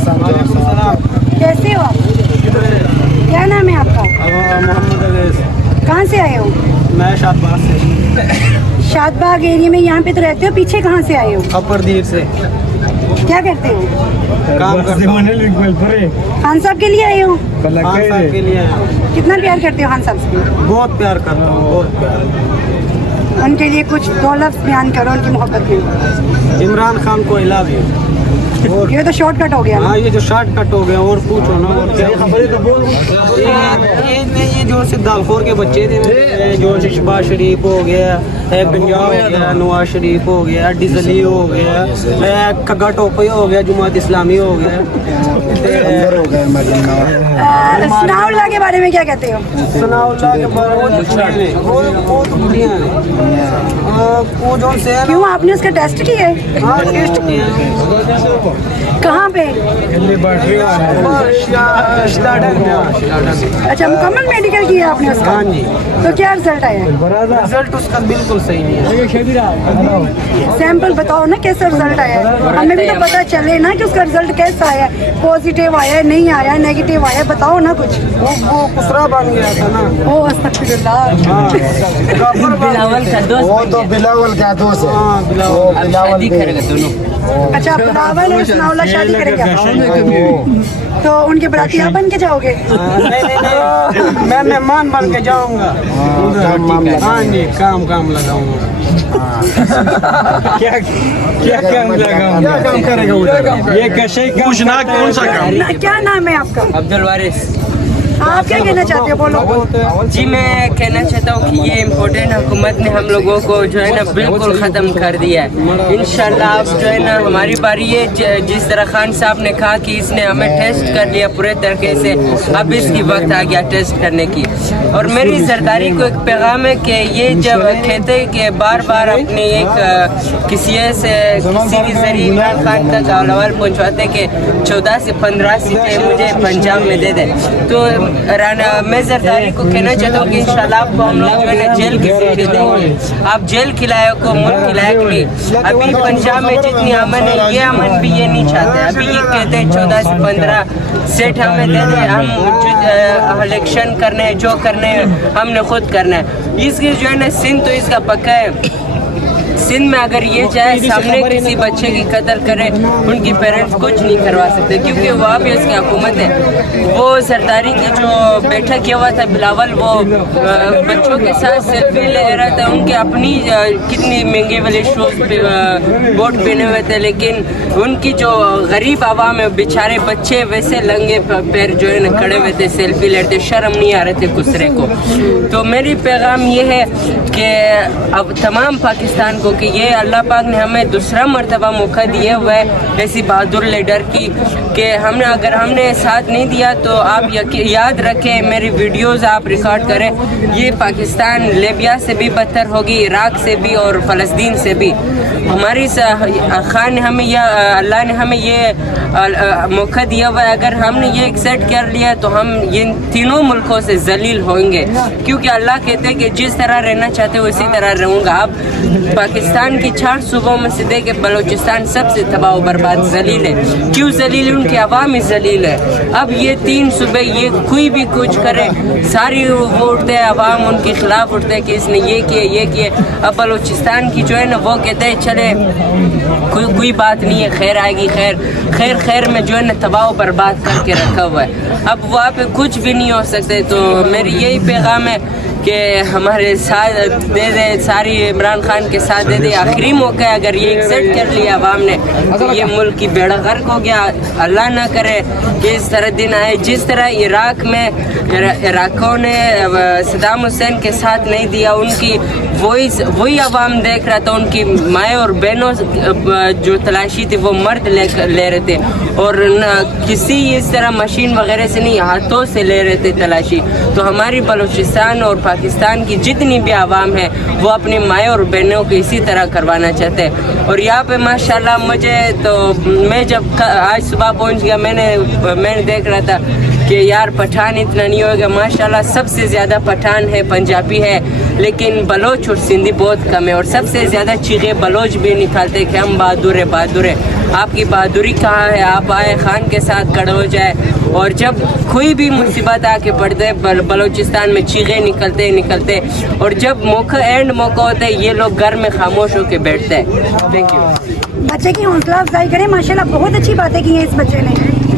कैसे हो आप? क्या नाम है आपका? मोहम्मद अवैस। कहाँ से आए हो? मैं शादबाग से, शादबाग एरिया में यहाँ पे तो रहते हो, पीछे कहाँ से आए हो? अपर दीर से क्या करते हो? काम करता हूँ। खान साहब के लिए आए हो? खान साहब के लिए आया हूँ। कितना प्यार करते हो खान साहब से? बहुत प्यार करता हूँ, बहुत प्यार। उनके लिए कुछ दो लफ्ज़ बयान करो उनकी मोहब्बत में। इमरान खान को आई लव यू। और ये तो शॉर्टकट हो गया ना? हाँ, ये जो शॉर्ट कट हो गया, और पूछो ना, और क्या ये जो सिद्दालखोर के बच्चे थे, जो शहबाज शरीफ हो गया, पंजाब हो गया, नवाज शरीफ हो गया, डिजली हो गया, खग्गा टोपी हो गया, जुमात इस्लामी हो गया। सनाउल्लाह के बारे में क्या कहते हो? सनाउल्लाह के बारे में बहुत बढ़िया है। वो जो से है ना, क्यों, आपने उसका टेस्ट किया है? हाँ, टेस्ट किया है। कहाँ पे? अच्छा, मुकम्मल मेडिकल किया आपने उसका? हाँ जी। तो क्या रिजल्ट आया? रिजल्ट उसका बिल्कुल सही नहीं है। सैंपल बताओ ना कैसा रिजल्ट आया है, हमें भी तो पता चले ना कि उसका रिजल्ट कैसा आया, पॉजिटिव आया, नहीं आया, नेगेटिव आया, बताओ ना कुछ। वो कुसरा बन गया था ना। ओ अस्तगफिरुल्लाह। बिलावल का दोस्त, वो तो बिलावल का दोस्त है। हाँ, बिलावल। वो बिलावल शादी करेगा दोनों। अच्छा, बिलावल और सनाउल्लाह शादी करेगा, तो उनके बराती आप बन के जाओगे? नहीं, मैं मेहमान बन के जाऊंगा। हाँ जी, काम लगाऊंगा। क्या काम लगाऊंगा? क्या काम करेगा उधर? ये कैसे पूछना, कौन सा काम? क्या नाम है आपका? अब्दुल वारिस आप क्या कहना चाहते हो, बोलो। जी, मैं कहना चाहता हूँ कि ये इम्पोर्टेंट हुकूमत ने हम लोगों को जो है ना बिल्कुल ख़त्म कर दिया है। इंशाल्लाह अब जो है ना हमारी बारी है। जिस तरह खान साहब ने कहा कि इसने हमें टेस्ट कर लिया पूरे तरीके से, अब इसकी वक्त आ गया टेस्ट करने की। और मेरी सरदारी को एक पैगाम है कि ये जब कहते हैं कि बार बार अपने एक किसी के जरिए इमरान खान तक अहवाल पहुँचवाते कि 14 से 15 सीटें मुझे पंजाब में दे दें, तो मैं जरदारी को कहना चाहता हूँ कि इंशाल्लाह आपको हम लोग जो है ना जेल की सीटें देंगे। आप जेल खिलाए को मुल्क खिलाए के लिए अभी पंजाब में जितनी अमन है, ये अमन भी ये नहीं चाहते। अभी ये कहते हैं 14 से 15 सीट हमें दे दें, हम इलेक्शन करने हैं, जो करने हैं हमने खुद करना है। इसकी जो है ना सिंध तो इसका पक्का है। सिंध में अगर ये चाहे सामने किसी बच्चे की कत्ल करे, उनकी पेरेंट्स कुछ नहीं करवा सकते, क्योंकि वहाँ भी उसकी हुकूमत है। वो सरदारी की जो बैठक किया हुआ था बिलावल, वो बच्चों के साथ सेल्फी ले रहा था, उनके अपनी कितनी महंगे वाले शूज़ बोट पहने हुए थे, लेकिन उनकी जो गरीब आवाम है, बेचारे बच्चे वैसे लंगे पैर जो है ना खड़े हुए थे, सेल्फी ले रहे थे, शर्म नहीं आ रहे थे गुस्से को। तो मेरी पैगाम ये है कि अब तमाम पाकिस्तान को कि ये अल्लाह पाक ने हमें दूसरा मर्तबा मौका दिया हुआ है ऐसी बहादुर लीडर की, कि अगर हमने साथ नहीं दिया तो आप याद रखें, मेरी वीडियोस आप रिकॉर्ड करें, ये पाकिस्तान लीबिया से भी बदतर होगी, इराक से भी और फ़लस्तीन से भी। हमारी खान ने हमें अल्लाह ने हमें ये मौका दिया हुआ है। अगर हमने ये एक्सेप्ट कर लिया तो हम ये तीनों मुल्कों से जलील होंगे, क्योंकि अल्लाह कहते हैं कि जिस तरह रहना चाहते हो उसी तरह रहूँगा। अब पाकिस्तान की 4 सूबों में से देखे बलूचिस्तान सबसे तबाह बर्बाद जलील है। क्यों जलील है? उनकी आवाम ही जलील है। अब ये 3 सूबे, ये कोई भी कुछ करे, सारी वो उठते हैं, आवाम उनके खिलाफ उठते हैं कि इसने ये किए। अब बलूचिस्तान की जो है ना वो कहते हैं चले कोई बात नहीं है, खैर आएगी, खैर में जो है ना तबाह बर्बाद करके रखा हुआ है। अब वहाँ पे कुछ भी नहीं हो सकते। तो मेरी यही पैगाम है कि हमारे साथ दे दे, सारी इमरान खान के साथ दे दे। आखिरी मौका है, अगर ये एक्सेप्ट कर लिया अवाम ने तो ये मुल्क की बेड़ा गर्क हो गया। अल्लाह ना करे कि इस तरह दिन आए जिस तरह इराक में इराकों ने सद्दाम हुसैन के साथ नहीं दिया, उनकी वही अवाम देख रहा था, उनकी माएँ और बहनों जो तलाशी थी वो मर्द ले रहे थे, और किसी इस तरह मशीन वगैरह से नहीं, हाथों से ले रहे थे तलाशी। तो हमारी बलूचिस्तान और पाकिस्तान की जितनी भी आवाम है वो अपनी माएँ और बहनों को इसी तरह करवाना चाहते हैं। और यहाँ पे माशाल्लाह मुझे तो, मैं जब आज सुबह पहुँच गया, मैंने देख रहा था कि यार पठान इतना नहीं होगा। माशाल्लाह सबसे ज़्यादा पठान है, पंजाबी है, لیکن بلوچ اور سندھی بہت کم ہے، اور سب سے زیادہ چیخیں بلوچ بھی نکالتے ہیں کہ ہم بہادر ہیں، بہادر ہیں۔ آپ کی بہادری کہاں ہے؟ آپ آئے خان کے ساتھ کھڑے ہو جائے، اور جب کوئی بھی مصیبت آ کے پڑتے ہے بلوچستان میں چیخیں نکلتے، اور جب اینڈ موقع ہوتا ہے یہ لوگ گھر میں خاموش ہو کے بیٹھتے ہیں۔ Thank you. بچے کی حوصلہ افزائی کریں، ماشاءاللہ بہت اچھی باتیں کی ہیں اس بچے نے۔